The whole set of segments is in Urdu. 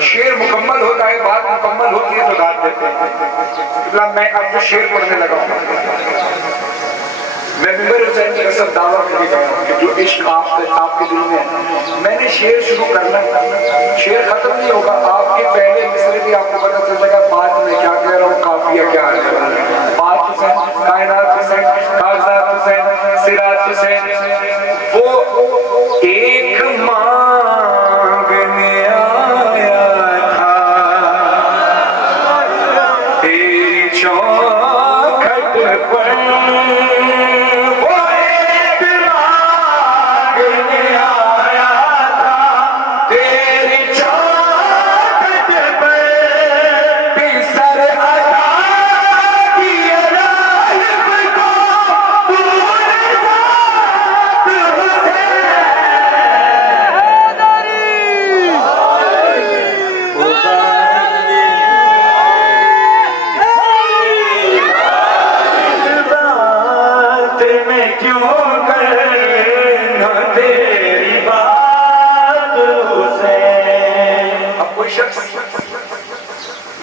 شعر مکمل ہوتا ہے، بات مکمل ہوتی ہے تو داد دیتے ہیں. میں اب سے شعر پڑھنے لگا ہوں. میں ممبر حسین کی قسم دعویٰ کرنے لگا ہوں کہ جو عشق آپ کے دل میں ہے، میں نے شعر شروع کرنا، شعر ختم نہیں ہوگا. آپ کے پہلے مصرے بھی آپ کو پتہ چل جائے گا بات میں کیا کہہ رہا ہوں، قافیہ کیا ہے. بات حسین، کائنات حسین، کاغذات حسین، سرات حسین. وہ ایک مانگنے آیا تھا تیری چوکھٹ پر.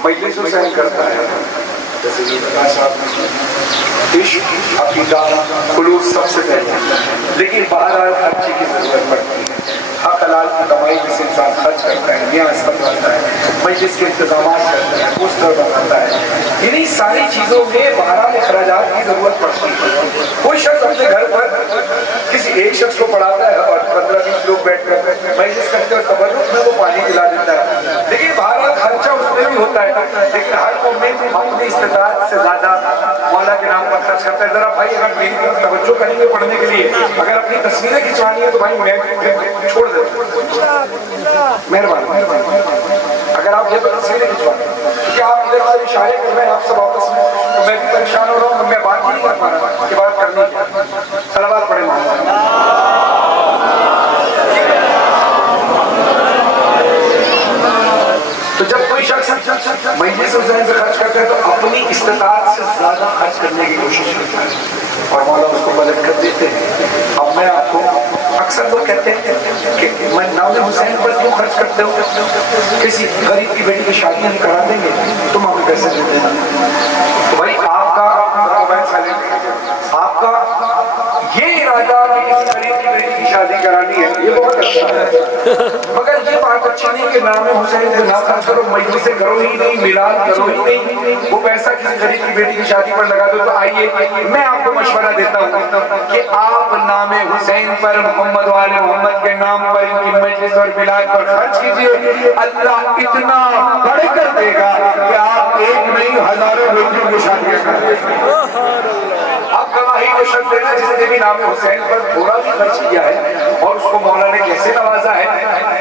مجلس حسین کرتا ہے جیسے عشق عقیدہ خلوص سب سے پہلے، لیکن بہرحال ہر پڑتی ہے. حق حلال کی کمائی جس انسان خرچ کرتا ہے, نیا اسپت بنتا ہے, مجلس کے انتظامات کرتا ہے, پوسٹر بناتا ہے, انہیں ساری چیزوں میں بہرحال اخراجات کی ضرورت پڑتی ہے. کوئی شخص اپنے گھر پر کسی ایک شخص کو پڑھاتا ہے اور 15-20 لوگ بیٹھ کر مجلس کرتے اور تبرک میں وہ پانی پلا دیتا ہے, لیکن بہرحال خرچہ اس میں بھی ہوتا ہے. لیکن ہر مومن اپنی استطاعت سے زیادہ مولا کے نام پر خرچ کرتا ہے. ذرا بھائی اگر میری طرف توجہ کریں گے پڑھنے کے لیے, اگر اپنی تصویریں کھنچوانی ہے تو بھائی میں چھوڑ دیتا ہوں, مہربانی. اگر آپ یہ تصویریں کھنچواتے ہیں کیونکہ آپ ادھر ادھر اشارے کر رہے ہیں آپ سب آپس میں, تو میں بھی پریشان ہو رہا ہوں, میں بات نہیں کر پا رہا کہ بات کرنی ہے. صلوات پڑھیں تو جب کوئی شخص مجلس حسین سے خرچ کرتا ہے تو اپنی استطاعت سے زیادہ خرچ کرنے کی کوشش کرتا ہے اور مولا اس کو مدد کر دیتے ہیں. اب میں آپ کو اکثر لوگ کہتے ہیں کہ میں نام حسین پر کیوں خرچ کرتے ہو, کسی غریب کی بیٹی کی شادی نہیں کرا دیں گے تم ہمیں پیسے دے دینا. تو بھائی آپ کا یہ ارادہ کہ کسی غریب کی بیٹی کی شادی کرانی ہے یہ بہت اچھا ہے, مگر یہ بات اچھی نہیں کہ نام حسین سے نہ خرچ کرو, مجلسیں کرو ہی نہیں, میلاد کرو ہی نہیں, وہ پیسہ کسی غریب کی بیٹی کی شادی پر لگا دو. تو آئیے میں آپ کو مشورہ دیتا ہوں کہ آپ نام حسین پر, محمد وآل محمد کے نام پر, ان کی مجلس اور میلاد پر خرچ کیجئے. اللہ اتنا بڑھ کر دے گا کہ آپ ایک نہیں ہزاروں لوگوں کی شادیاں کر دیں گے. اب گواہی وہ شخص دینا جس نے بھی نام حسین پر تھوڑا بھی خرچ کیا ہے اور اس کو مولا نے کیسے نوازا ہے.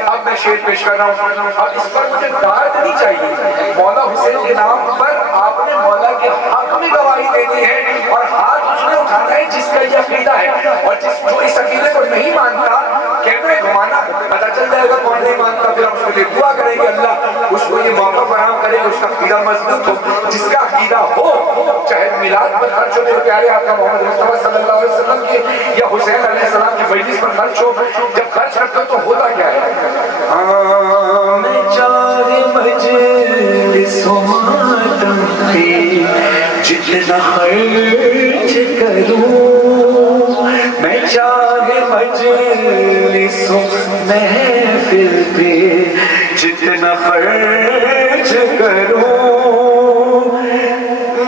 اب میں شعر پیش کر رہا ہوں, اب اس پر مجھے داد نہیں چاہیے. مولا حسین کے نام پر آپ نے مولا کے حق میں گواہی دینی ہے اور ہاتھ اس نے اٹھانا ہے جس کا یہ عقیدہ ہے, اور جو اس عقیدے کو نہیں مانتا کیمرے گھمانا, پتہ چل جائے گا کون نہیں مانتا, پھر ہم اس کے لیے دعا کریں گے اللہ اس کو یہ موقع فراہم کرے کہ اس کا عقیدہ مضبوط ہو. جس کا عقیدہ ہو, چاہے میلاد پر خرچ ہو میرے پیارے آقا محمد مصطفیٰ صلی اللہ علیہ وسلم کے یا حسین علیہ السلام کی مجلس پر خرچ ہو, جب خرچ کرتے ہو تو ہوتا کیا ہے, میں چاہے مجلس و ماتم پہ جتنا خرچ کروں, میں چاہے مجلس و محفل پہ جتنا خرچ کروں,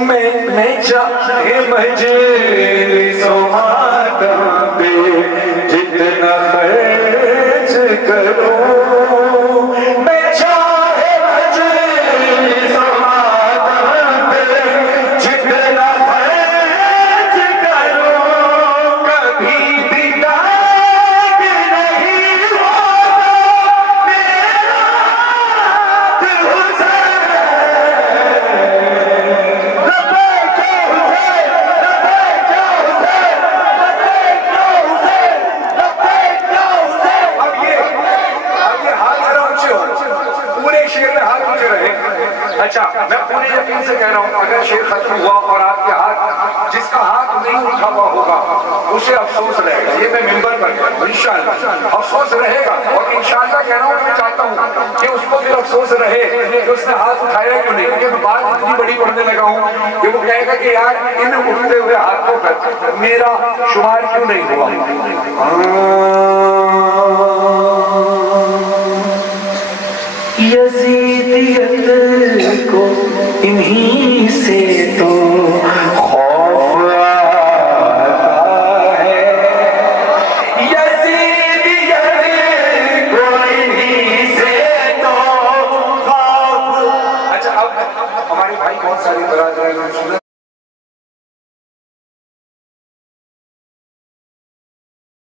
میں چاہے مجلس و ماتم پہ جتنا خرچ کروں, میں چاہے مجلس و ماتم پہ جتنا خرچ کروں, کبھی بھی داغ نہیں ہوگا میرا حسین. اچھا میں پورے یقین سے کہہ رہا ہوں اگر شعر ختم ہوا اور آپ کے ہاتھ, جس کا ہاتھ نہیں اٹھا ہوا ہوگا اسے افسوس رہے گا. یہ میں ممبر پر انشاءاللہ افسوس رہے گا, اور انشاءاللہ کہہ رہا ہوں میں چاہتا ہوں کہ اس کو پھر افسوس رہے کہ اس نے ہاتھ اٹھایا کیوں نہیں, کیونکہ میں بات اتنی بڑی پڑھنے لگا ہوں کہ وہ کہے گا کہ یار ان اٹھتے ہوئے ہاتھوں پر میرا شمار کیوں نہیں ہوا. یزیدیت کو انہی سے تو خوف آتا ہے, یزیدیت کو انہی سے تو خوف. اچھا اب ہمارے بھائی بہت سارے برادران